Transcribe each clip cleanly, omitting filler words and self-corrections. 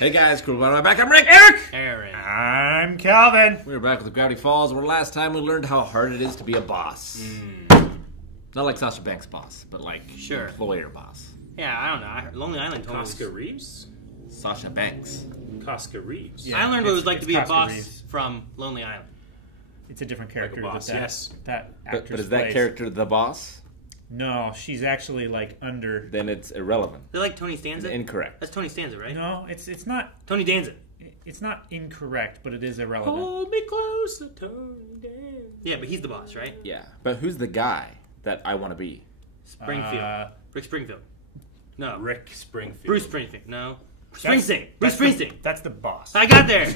Hey guys, cool. I'm back. I'm Rick. Eric. Aaron. I'm Calvin. We're back with Gravity Falls, where last time we learned how hard it is to be a boss. Not like Sasha Banks' boss, but like employer boss. Yeah, I don't know. Lonely Island told Casca Reeves? Sasha Banks. Casca Reeves. Yeah, I learned what it was like to be a boss Reeves. from Lonely Island. It's a different character. Like a boss, yes. That actress But is that plays. character the boss? No, she's actually like under. Then it's irrelevant. They're like Tony Stanza? Incorrect. That's Tony Stanza, right? No, it's not. Tony Danza. It's not incorrect, but it is irrelevant. Hold me closer, Tony Dan. Yeah, but he's the boss, right? Yeah. But who's the guy that I want to be? Springfield. Rick Springfield. No. Rick Springfield. Bruce Springfield. No. Springsteen. Bruce Springsteen. That's the boss. I got there.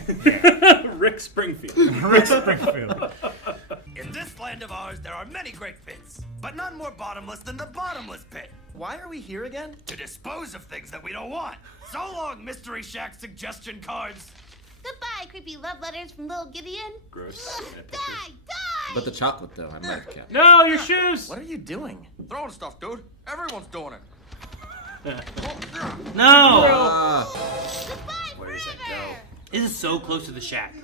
Rick Springfield. Rick Springfield. In this land of ours, there are many great pits, but none more bottomless than the bottomless pit. Why are we here again? To dispose of things that we don't want. So long, Mystery Shack suggestion cards. Goodbye, creepy love letters from little Gideon. Gross. Die! But the chocolate, though, I might have kept. No, your shoes! What are you doing? Throwing stuff, dude. Everyone's doing it. No. Goodbye Where does that forever! This is so close to the shack.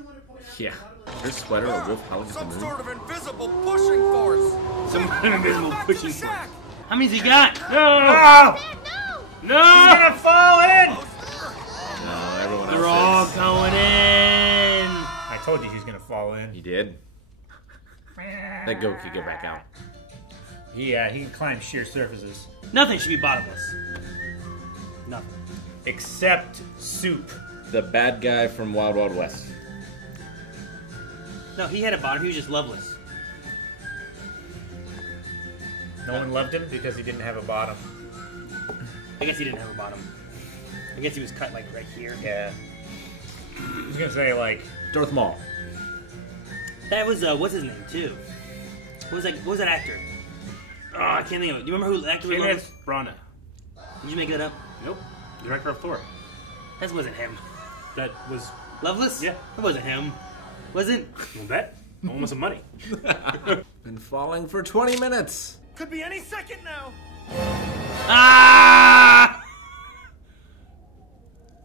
Yeah. Her sweater or wolf howling at the Some moon. sort of invisible pushing force. Some kind of invisible pushing force. How many's he got? No! Oh, No! No! he's gonna fall in. No, everyone They're all else going in. I told you he's gonna fall in. is. He did. That goat could get back out. He can climb sheer surfaces, Nothing should be bottomless. Nothing. except soup. The bad guy from Wild Wild West. No, he had a bottom. He was just loveless. No one loved him because he didn't have a bottom. I guess he didn't have a bottom. I guess he was cut like right here. Yeah. I was gonna say like Darth Maul. That was what's his name too? What was that actor? Oh, I can't think of it. Do you remember who the actor was? Kenneth Branagh. Did you make that up? Nope. Director of Thor. That wasn't him. That was... Loveless? Yeah. That wasn't him. Was it? Well, bet. Almost some money. Been falling for 20 minutes. Could be any second now. Ah!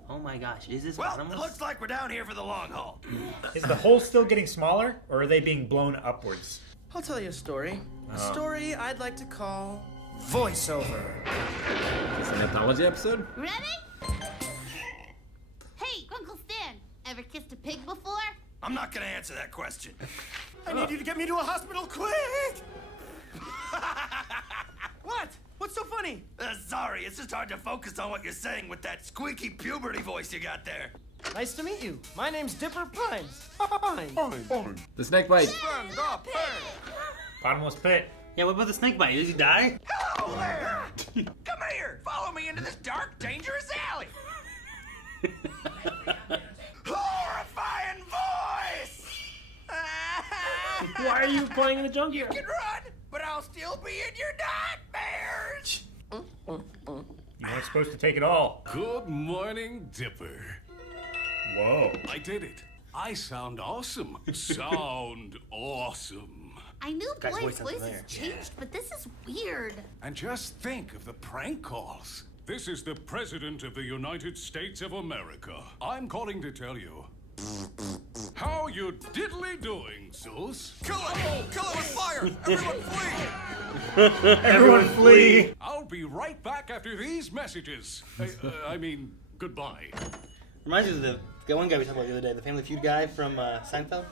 Oh my gosh, is this Well, bottomless? it looks like we're down here for the long haul. is the hole still getting smaller, or are they being blown upwards? I'll tell you a story. A Oh. story I'd like to call voiceover. Is this an anthology episode? Ready? Hey, Uncle Stan, ever kissed a pig before? I'm not gonna answer that question. I need you to get me to a hospital quick! What? What's so funny? Sorry, it's just hard to focus on what you're saying with that squeaky puberty voice you got there. Nice to meet you. My name's Dipper Pines. Pine. The snake bite. Stand up, hey! Bottomless pit. Yeah, what about the snake bite? Does he die? Hello there! Come here! Follow me into this dark, dangerous alley! Horrifying voice! Why are you playing in the junkyard? You can run, but I'll still be in your nightmares! You weren't supposed to take it all. Good morning, Dipper. Whoa. I did it. I sound awesome. Sound awesome. I knew Guy's boys' voice sounds voices familiar. changed, but this is weird. And just think of the prank calls. This is the President of the United States of America. I'm calling to tell you. How you diddly doing, Zeus? Kill it! Kill it with fire! Everyone flee! Everyone flee. I'll be right back after these messages. I mean, goodbye. Reminds me of the one guy we talked about the other day, the Family Feud guy from Seinfeld.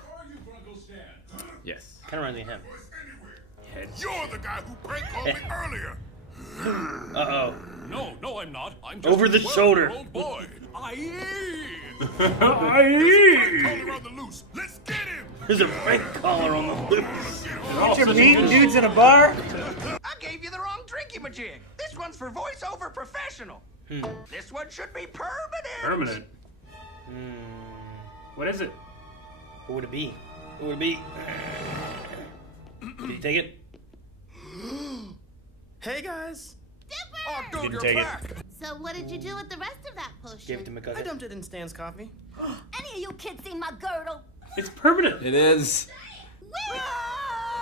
Yes. Kind of reminds me of him. You're the guy who prank called me earlier. Uh-oh. No, I'm not. I'm just Over the a shoulder. 12-year-old boy. All around the loose. Let's get him. There's a prank caller on the loose. Get your meeting dudes in a bar. I gave you the wrong drinky-majig. This one's for voiceover professional. This one should be permanent. Permanent. What is it? What would it be? What would it be? Did you take it? Hey guys. Oh, dude, Didn't you're take it. back. So what did you do with the rest of that potion? Gave it to my I cousin. dumped it in Stan's coffee. Any of you kids seen my girdle? It's permanent. It is. Woo!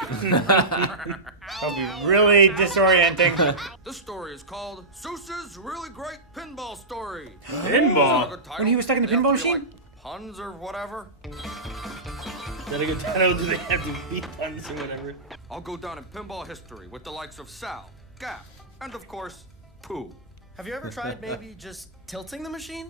That'll be really disorienting. This story is called Seuss's Really Great Pinball Story. Pinball? When he was stuck in the They have pinball to be, machine? like, puns or whatever. Is that a good title? Do they have to be puns or whatever? I'll go down in pinball history with the likes of Sal, Gaff, and of course, Pooh. Have you ever tried maybe just tilting the machine?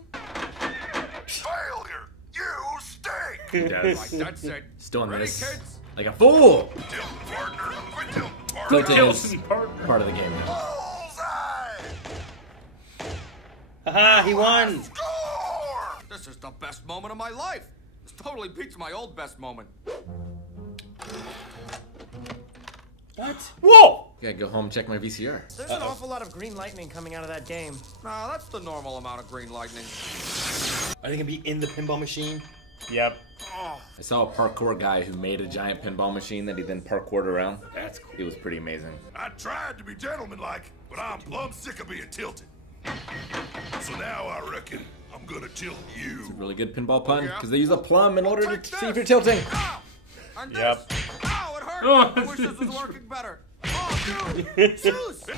Failure! You stink! He does. Like that's it. Still in Ready, this. kids? Like a fool! Tilt, partner! Quit tilt, partner! Tilting Tilting, is partner. part of the game now. Bullseye! Haha, he won! Score! This is the best moment of my life. This totally beats my old best moment. What? Whoa! Gotta go home and check my VCR. There's an awful lot of green lightning coming out of that game. Nah, that's the normal amount of green lightning. Are they gonna be in the pinball machine? Yep. I saw a parkour guy who made a giant pinball machine that he then parkoured around. That's cool. It was pretty amazing. I tried to be gentlemanlike, but I'm plumb sick of being tilted. So now I reckon I'm gonna tilt you. Really good pinball pun, Yeah. because they use a plum in order to Take see if this. you're tilting. Ow! And Yep. this. Ow, it hurt. Oh, I wish this was working better. Oh, dude. Zeus. Did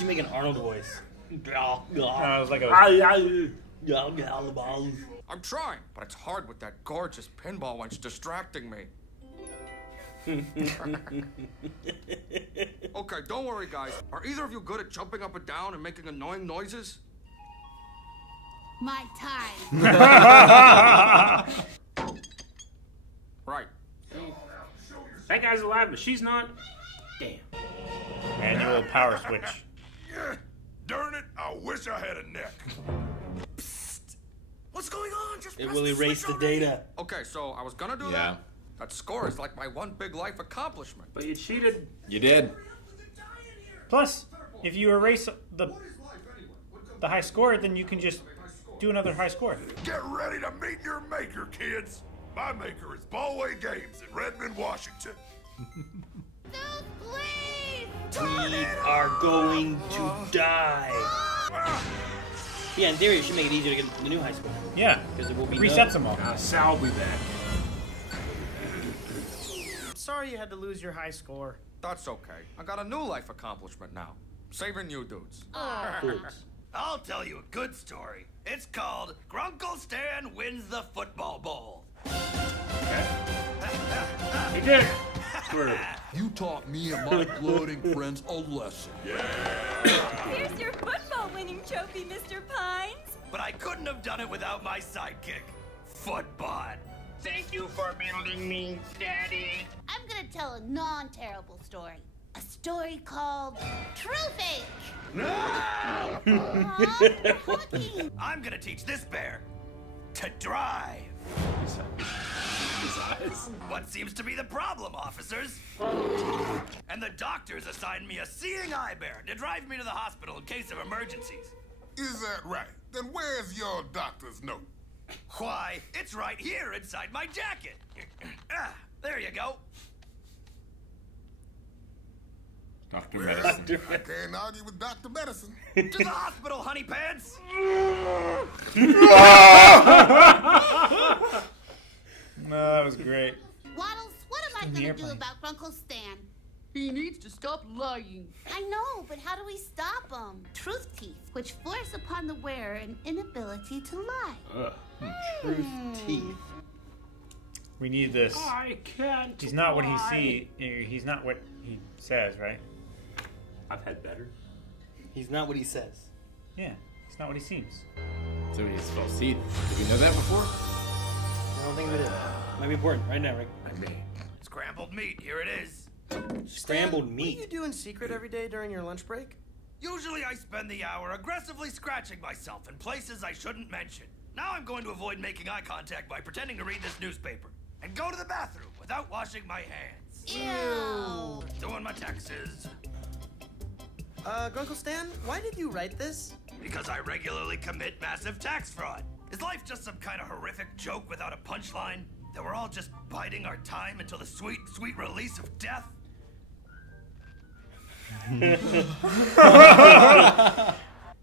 you make an Arnold voice? It was like a... I'm trying, but it's hard with that gorgeous pinball wench distracting me. Okay, don't worry, guys. Are either of you good at jumping up and down and making annoying noises? My time. Right. That guy's alive, but she's not. Damn. Manual power switch. Darn it, I wish I had a neck. What's going on? Just It press will the erase switch the already. data. Okay, so I was gonna do Yeah. that. That score is like my one big life accomplishment. But you cheated. You did. Plus, if you erase the high score, then you can just do another high score. Get ready to meet your maker, kids. My maker is Ballway Games in Redmond, Washington. Zeus, please! We are going to die. Yeah, in theory, it should make it easier to get the new high score. Yeah. Because it will be Resets them all. Sal will be back. Sorry you had to lose your high score. That's okay. I got a new life accomplishment now. Saving you dudes. I'll tell you a good story. It's called Grunkle Stan Wins the Football Bowl. He did. Swerve. You taught me and my blooding friends a lesson. Here's your football winning trophy, Mr. Pines. But I couldn't have done it without my sidekick, Footbot. Thank you for building me, Daddy. I'm gonna tell a non-terrible story. A story called True Fake. I'm gonna teach this bear to drive. What seems to be the problem, officers? And the doctors assigned me a seeing eye bear to drive me to the hospital in case of emergencies. Is that right? Then where's your doctor's note? Why, it's right here inside my jacket. There you go. Dr. Well, Medicine. I can't argue with Dr. Medicine. To the hospital, honey pants. No, that was great. Waddles, what am I In the gonna airplane. do about Grunkle Stan? He needs to stop lying. I know, but how do we stop him? Truth teeth, which force upon the wearer an inability to lie. Truth teeth. We need this. I can't. He's not what he lie. He's not what he says, right? I've had better. He's not what he says. Yeah, he's not what he seems. So he's false teeth. Did you know that before? I don't think it is. Might be important right now, Rick. I may. Scrambled meat, here it is. Scrambled What meat. do you do in secret every day during your lunch break? Usually I spend the hour aggressively scratching myself in places I shouldn't mention. Now I'm going to avoid making eye contact by pretending to read this newspaper. And go to the bathroom without washing my hands. Ew. Doing my taxes. Grunkle Stan, why did you write this? Because I regularly commit massive tax fraud. Is life just some kind of horrific joke without a punchline? That we're all just biding our time until the sweet, sweet release of death?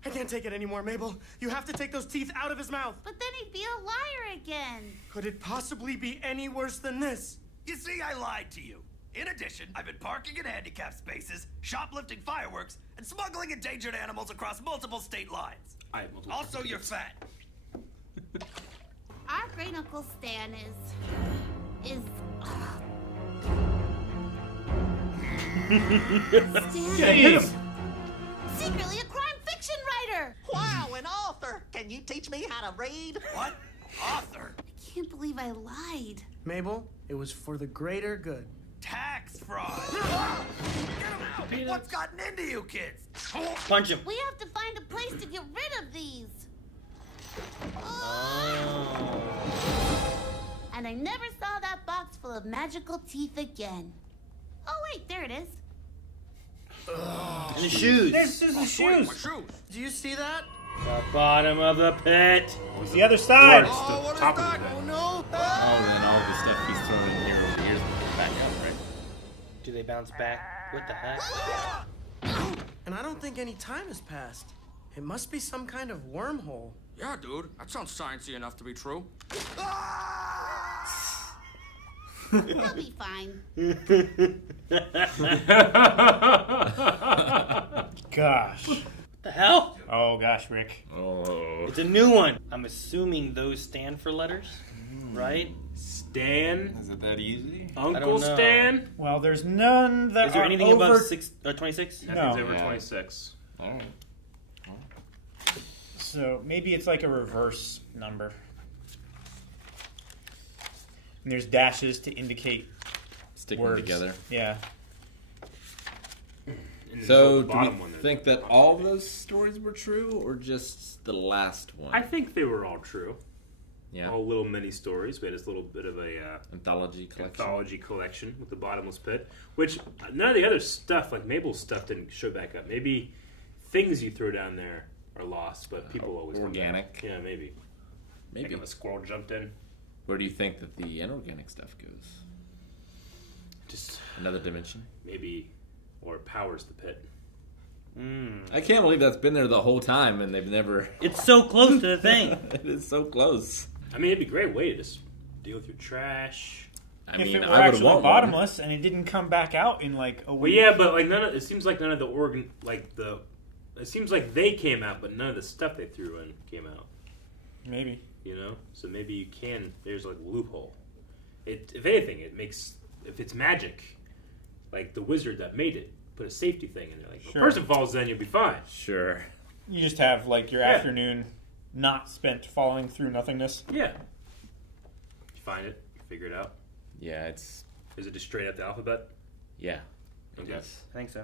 I can't take it anymore, Mabel. You have to take those teeth out of his mouth. But then he'd be a liar again. Could it possibly be any worse than this? You see, I lied to you. In addition, I've been parking in handicapped spaces, shoplifting fireworks, and smuggling endangered animals across multiple state lines. Also, you're fat. Our great uncle Stan is. Stan. Secretly a crime fiction writer. Wow, an author! Can you teach me how to read? What? Author? I can't believe I lied. Mabel, it was for the greater good. Tax fraud! Get him out! What's gotten into you kids? Punch him. We have to find a place to get rid of these. And I never saw that box full of magical teeth again. Oh wait, there it is. And the shoes. This is the shoes. My shoes. Do you see that? The bottom of the pit. It's the other side. Oh, what is that? Oh no! Oh, and then all the stuff he's throwing in here over the years will back out, right? Do they bounce back? What the heck? And I don't think any time has passed. It must be some kind of wormhole. Yeah, dude. That sounds sciencey enough to be true. He'll be fine. Gosh. What the hell? Oh gosh, Rick. Oh. It's a new one. I'm assuming those stand for letters, right? Stan? Is it that easy? Uncle Stan? Well, there's none that Is there are anything over... above 26? Nothing's over 26. All right. So maybe it's like a reverse number. And there's dashes to indicate Sticking words. together. Yeah. So, do we think that all those stories were true, or just the last one? I think they were all true. Yeah. All little mini stories. We had this little bit of a anthology collection with the Bottomless Pit, which none of the other stuff, like Mabel's stuff, didn't show back up. Maybe things you throw down there are lost, but people always organic. Come back. Yeah, maybe. Like if a squirrel jumped in. Where do you think that the inorganic stuff goes? Just another dimension? Maybe, or powers the pit. I can't believe that's been there the whole time and they've never... It's so close to the thing. It is so close. I mean, it'd be a great way to just deal with your trash. If it were actually bottomless and it didn't come back out in like a week. Well, yeah, but like it seems like none of the it seems like they came out, but none of the stuff they threw in came out. Maybe. You know, so maybe you can. There's like a loophole. If anything, it makes if it's magic, like the wizard that made it put a safety thing in there. Like if a person falls in, you'll be fine. Sure. You just have like your afternoon not spent falling through nothingness. Yeah. You find it, you figure it out. Yeah, it's... Is it just straight up the alphabet? Yeah. Okay. Yes. I think so.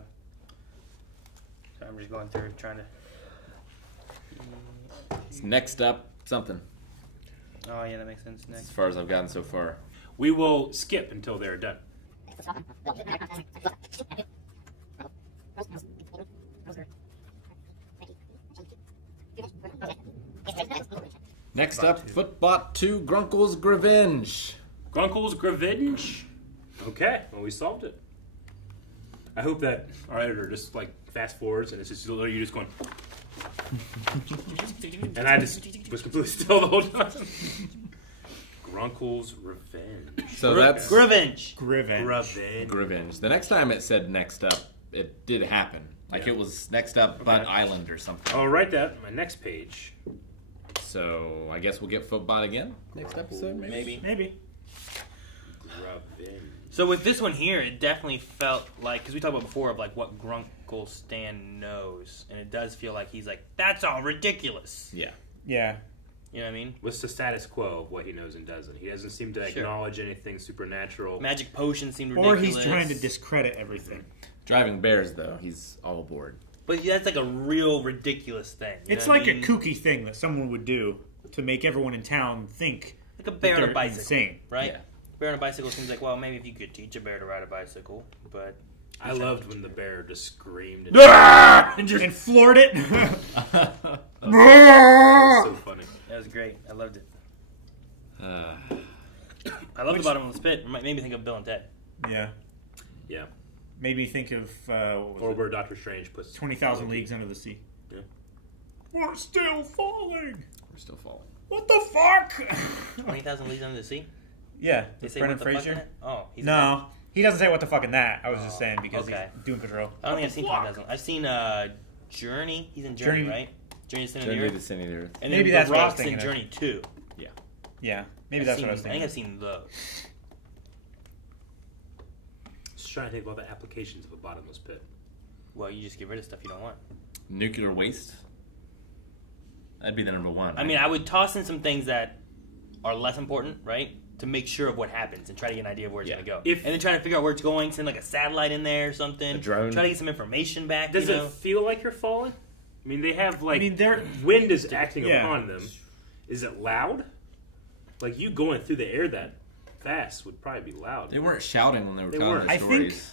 So I'm just going through trying to... It's next up, something. Oh, yeah, that makes sense. Next. As far as I've gotten so far. We will skip until they're done. Next up, Footbot 2 Grunkle's Revenge. Grunkle's Revenge? Okay, well, we solved it. I hope that our editor just like fast forwards and it's just literally you just going. And I just was completely still the whole time. Grunkle's Revenge. So that's... Revenge. Revenge. The next time it said next up, it did happen. Like it was next up Butt Island or something. I'll write that on my next page. So I guess we'll get Footbot again next episode, maybe? Maybe. Revenge. So with this one here, it definitely felt like, because we talked about before of like what Grunkle Stan knows, and it does feel like he's like, that's all ridiculous. Yeah. Yeah. You know what I mean? What's the status quo of what he knows and doesn't? He doesn't seem to acknowledge anything supernatural. Magic potions seem ridiculous. Or he's trying to discredit everything. Driving bears, though, he's all aboard. But that's like a real ridiculous thing. It's like a kooky thing that someone would do to make everyone in town think like a bear on a they're bicycle, insane. right? Yeah. Bear on a bicycle seems like, well, maybe if you could teach a bear to ride a bicycle, but... I loved when the bear just screamed and floored it. That was so funny. That was great. I loved it. I love Which- the Bottomless Pit. It made me think of Bill and Ted. Yeah. Yeah. Made me think of Or where Doctor Strange puts 20,000 Leagues Under the Sea. Yeah. We're still falling. We're still falling. What the fuck? 20,000 Leagues Under the Sea? Yeah. They say Brendan what the fuck in Fraser. it? Oh, he's No. He doesn't say what the fuck in that. I was just saying because okay. he's Doom Patrol. I don't think I've seen 20,000. I've seen Journey. He's in Journey, right? Journey to the Center of the Earth. Center of the Earth. And Maybe then that's The what I was Rock's in thinking of. Journey 2. Yeah. Yeah. Maybe that's what I was thinking. I think I've seen those. Just trying to think about the applications of a bottomless pit. Well, you just get rid of stuff you don't want. Nuclear waste. That'd be the number one. I mean, I would toss in some things that are less important, right? To make sure of what happens and try to get an idea of where it's going to go. And then try to figure out where it's going, send like a satellite in there or something. A drone. Try to get some information back. Does it feel like you're falling? I mean, they have like they're wind is acting upon them. Is it loud? Like you going through the air that fast would probably be loud. They weren't shouting when they were telling weren't. their I stories. think.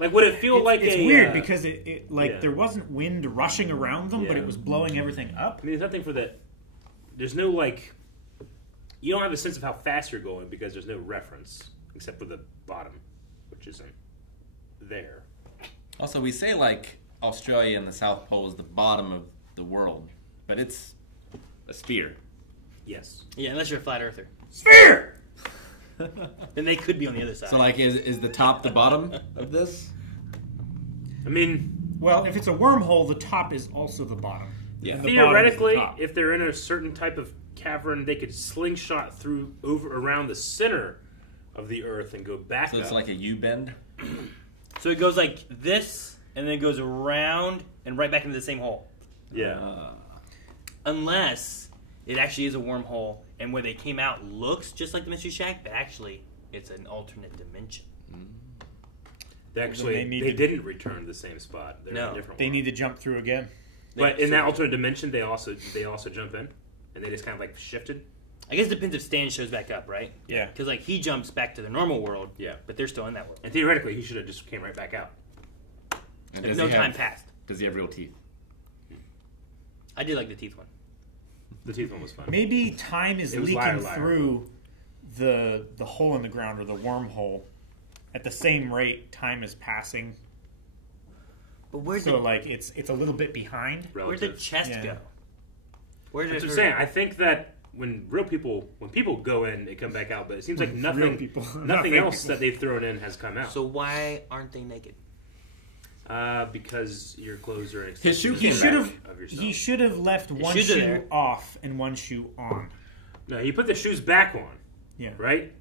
Like, would it feel like it's a... weird because it yeah. there wasn't wind rushing around them, but it was blowing everything up. I mean, there's nothing for that. There's no, like... You don't have a sense of how fast you're going because there's no reference, except for the bottom, which isn't there. Also, we say, like, Australia and the South Pole is the bottom of the world, but it's a sphere. Yes. Yeah, unless you're a flat earther. Sphere! Then they could be on the other side. So, like, is the top the bottom of this? I mean... Well, if it's a wormhole, the top is also the bottom. Yeah. And the Theoretically, bottom is the top. if they're in a certain type of cavern, they could slingshot through around the center of the Earth and go back So it's up. like a U-bend? So it goes like this, and then it goes around and right back into the same hole. Yeah. Unless it actually is a wormhole, and where they came out looks just like the Mystery Shack, but actually it's an alternate dimension. They didn't return to the same spot. They're in a different They one. need to jump through again. But in that alternate dimension, they also jump in, and they just kind of like shifted. I guess it depends if Stan shows back up, right? Yeah. Because like he jumps back to the normal world, Yeah. but they're still in that world. And theoretically, he should have just came right back out. And If does no he time have- passed. Does he have real teeth? I did like the teeth one. The teeth one was fun. Maybe time is It was leaking liar, liar. through the hole in the ground or the wormhole at the same rate time is passing. But where's so like it's a little bit behind. Where'd the chest go? Where's That's it? what I'm saying. I think that when people go in, they come back out. But it seems like Real nothing people. nothing Not fake else people. that they've thrown in has come out. So why aren't they naked? Because your clothes are an His shoe He came should back. have of yourself. he should have left His one shoes are shoe there. off and one shoe on. No, he put the shoes back on. Yeah. Right?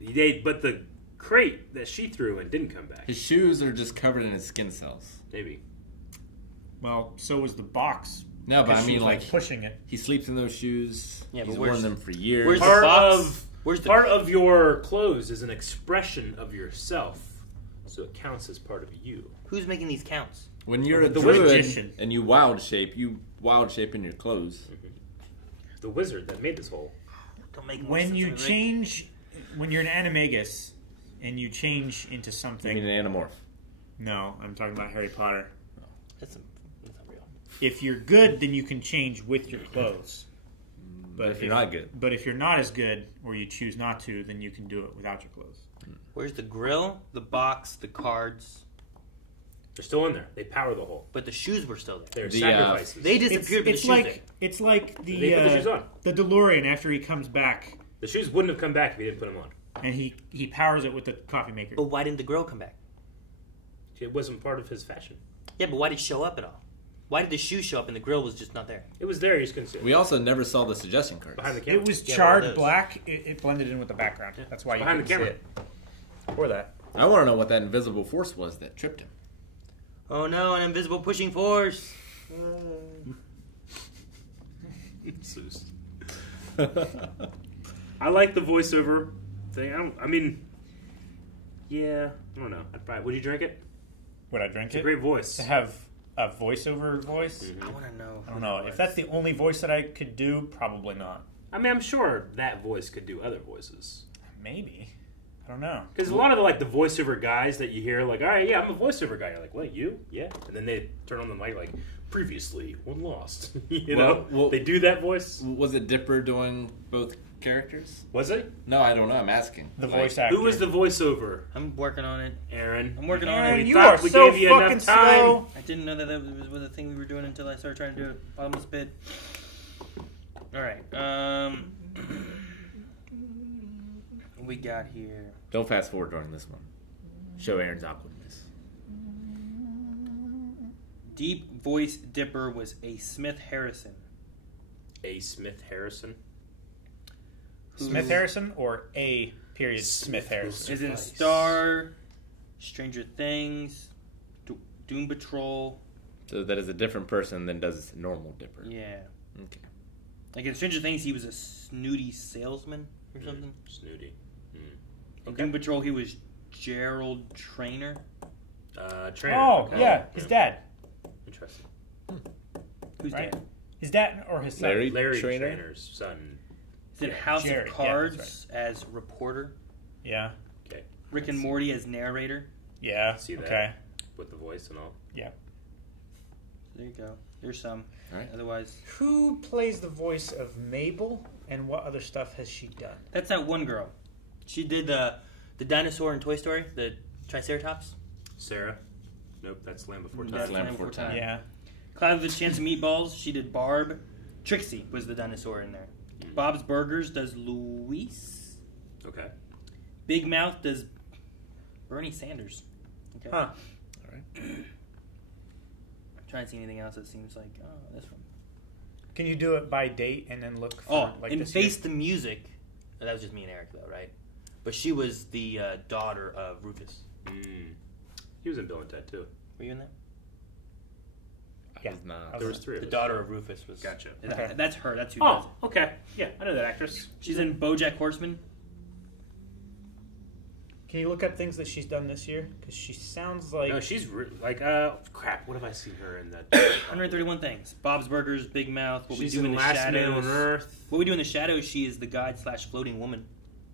But the crate that she threw in didn't come back. His shoes are just covered in his skin cells. Maybe. Well, so was the box. No, but 'Cause I she mean, was, like, pushing it. He sleeps in those shoes. Yeah, but He's where's- worn them for years. where's the Part box? Where's the part of your clothes is an expression of yourself, so it counts as part of you. Who's making these counts? When you're a The druid magician. and you wild shape in your clothes. The wizard that made this hole. Don't make more When sense you than it makes. change, when you're an animagus, and you change into I something. mean, an anamorph. No, I'm talking about Harry Potter. That's not real. If you're good, then you can change with your clothes. But if you're not good. But if you're not as good, or you choose not to, then you can do it without your clothes. Where's the grill, the box, the cards? They're still in there. They power the hole. But the shoes were still there. They're The, sacrifices. They disappeared, but It's the shoes like it's like They put the shoes on. the DeLorean after he comes back, The shoes wouldn't have come back if he didn't put them on. and he powers it with the coffee maker. But why didn't the grill come back? It wasn't part of his fashion. Yeah, but why did it show up at all? Why did the shoe show up and the grill was just not there? It was there. You just couldn't see it. We also never saw the suggestion cards. Behind the camera. It was Yeah, charred well, those. black. It blended in with the background. That's why you Behind the couldn't see camera. it. Or that. I want to know what that invisible force was that tripped him. Oh no, an invisible pushing force. Zeus. I like the voiceover thing. I mean, yeah, I don't know. I'd probably. Would you drink it? Would I drink It's a it? great voice. To have a voiceover voice? I want to know. I don't know. If that's the only voice that I could do, probably not. I mean, I'm sure that voice could do other voices. Maybe. I don't know. Because a lot of the voiceover guys that you hear, like, all right, yeah, I'm a voiceover guy. You're like, what, you? Yeah. And then they turn on the mic, like, previously, one lost. you know? Well, they do that voice. Was it Dipper doing both characters? Was it? No, I don't know. I'm asking. The Like, voice actor. Who was the voiceover? I'm working on it. Aaron. I'm working on Aaron, it. you thought are we so gave you fucking enough time. slow. I didn't know that was a thing we were doing until I started trying to do it. Bottomless pit. All right. We got here. Don't fast forward during this one. Show Aaron's awkwardness. Deep voice dipper was A. Smith Harrison. A. Smith Harrison? Smith Harrison or A. period Smith Harrison? Is in Star, Stranger Things, Doom Patrol. So that is a different person than does normal dipper. Yeah. Okay. Like in Stranger Things, he was a snooty salesman or something. Snooty. In Doom Patrol, he was Gerald Trainer. Trainer. Oh, yeah. His dad. Interesting. Who's dad? His dad or his son? Larry Trainer's son. Is it House Jared. of Cards Yeah, as reporter? Yeah. Okay. Rick and Morty as narrator? Yeah. See that? Okay. With the voice and all. Yeah. There you go. There's some. All right. Otherwise, Who plays the voice of Mabel, and what other stuff has she done? that's that one girl. She did the dinosaur in Toy Story, the Triceratops. Sarah? Nope, that's Land Before Time. That's Land Before Time. Yeah. Cloud with a Chance of Meatballs, she did Barb. Trixie was the dinosaur in there. Bob's Burgers does Luis. Okay. Big Mouth does Bernie Sanders. Okay. Huh. All right. I'm trying to see anything else that seems like, oh, this one. Can you do it by date and then look for In this Face year? the Music, that was just me and Eric though, right? But she was the daughter of Rufus. He was in Bill and Ted too. Were you in that? I was not. There was three of The us. daughter of Rufus was. Gotcha. Okay. That's her. That's who does it. Oh, okay. Yeah, I know that actress. She's in BoJack Horseman. Can you look up things that she's done this year? Because she sounds like... No, she's crap. What have I seen her in that? 131 things. Bob's Burgers, Big Mouth. What She's We Do in the Last Shadows. Man on Earth. What We Do in the Shadows. She is the guide/floating woman.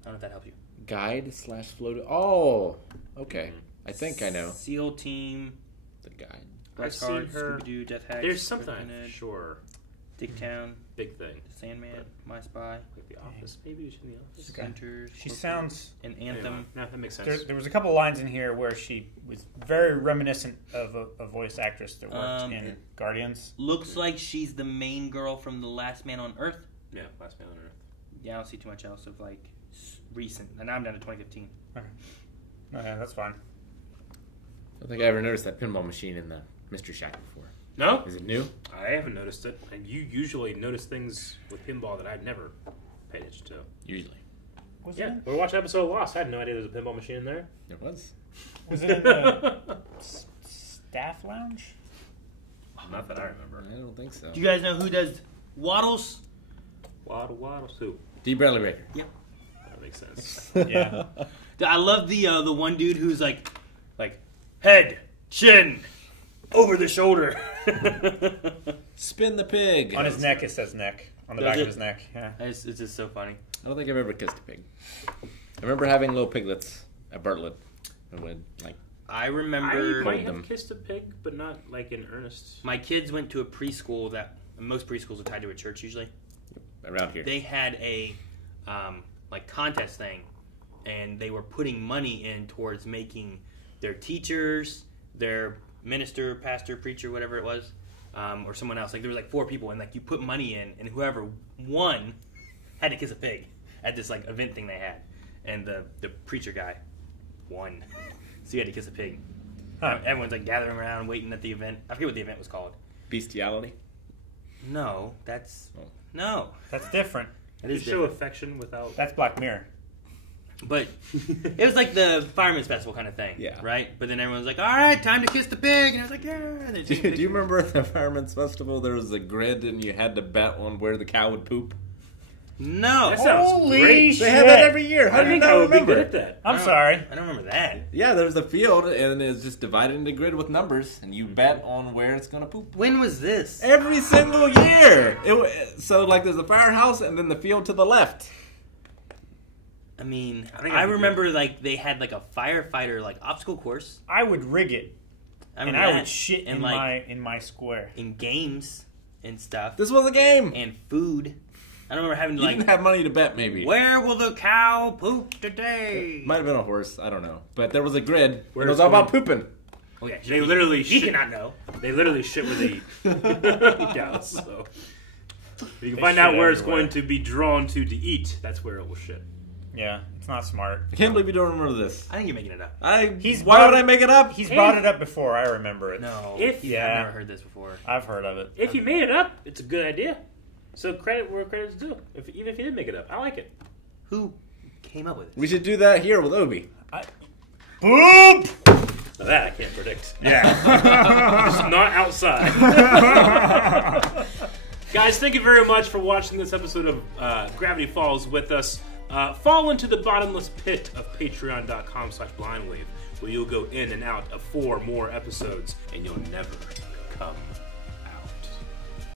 I don't know if that helps you. Guide/float. Oh, okay. I think I know. SEAL Team. The guide. Bryce I've seen Hart, her. Scooby-Doo, Death Hacks. There's something Breaking I'm Ed, sure. Dicktown. Big thing. Sandman. My Spy. Like The Office. Maybe she's in The Office. Centers. She sounds... An Anthem. Yeah, no, that makes sense. There was a couple lines in here where she was very reminiscent of a voice actress that worked in Guardians. Looks like she's the main girl from The Last Man on Earth. Yeah, Last Man on Earth. Yeah, I don't see too much else of like recent. And now I'm down to 2015. Okay. Okay, that's fine. I don't think I ever noticed that pinball machine in the Mystery Shack before. No? Is it new? I haven't noticed it. And you usually notice things with pinball that I'd never paid attention to. Usually. Was Yeah, it? we were watching an episode of Lost. I had no idea there was a pinball machine in there. It was. Was it in the staff lounge? Not that I remember. I don't think so. Do you guys know who does Waddles? Waddle soup. D. Bradley Baker. Yep. That makes sense. Yeah. I love the one dude who's like head, chin, over the shoulder. Spin the pig. On his neck, it says neck. On the Does back it? of his neck. Yeah. It's just so funny. I don't think I've ever kissed a pig. I remember having little piglets at Bartlett. And would like I I remember might have them. kissed a pig, but not like in earnest. my kids went to a preschool that most preschools are tied to a church usually. around here. They had a contest thing, and they were putting money in towards making their teachers, their minister, pastor, preacher, whatever it was, or someone else. Like there was like 4 people, and like you put money in, and whoever won had to kiss a pig at this like event thing they had, and the preacher guy won, so he had to kiss a pig. Huh. Everyone's like gathering around, waiting at the event. I forget what the event was called. Bestiality. No, that's Oh. no. That's different. It You is show different. affection without. That's Black Mirror. But it was like the Fireman's Festival kind of thing, Yeah. right? But then everyone's like, all right, time to kiss the pig. And I was like, yeah. And they Do took a you picture. remember at the Fireman's Festival there was a grid and you had to bet on where the cow would poop? No. That sounds Holy great. shit. They have that every year. How I do you think not I would be remember? good at that. I'm sorry. I don't remember that. Yeah, there's a field and it's just divided into grid with numbers and you bet on where it's going to poop. When was this? Every single year. So like there's a firehouse and then the field to the left. I mean, think I I'd be remember like they had like a firefighter like obstacle course. I would rig it, I and remember I that. would shit and in like my square. in games and stuff This was a game. and food. I don't remember having to You like, didn't have money to bet maybe. where will the cow poop today? Might have been a horse. I don't know. But there was a grid. And Where it was it's all about going. pooping. Oh yeah, They literally he shit. cannot know. They literally shit where they cows. So You can find out where it's going to be drawn to eat. That's where it will ship. Yeah, it's not smart. I can't believe you don't remember this. I think you're making it up. Why would I make it up? He's brought it up before. I remember it. No. If I've never heard this before. I've heard of it. If you made it up, it's a good idea. So credit where credit's due. Even if you did make it up, I like it. Who came up with it? We should do that here with Obi. Boop! Now that I can't predict. Yeah. Just not outside. Guys, thank you very much for watching this episode of Gravity Falls with us. Fall into the bottomless pit of patreon.com/blindwave, where you'll go in and out of 4 more episodes, and you'll never come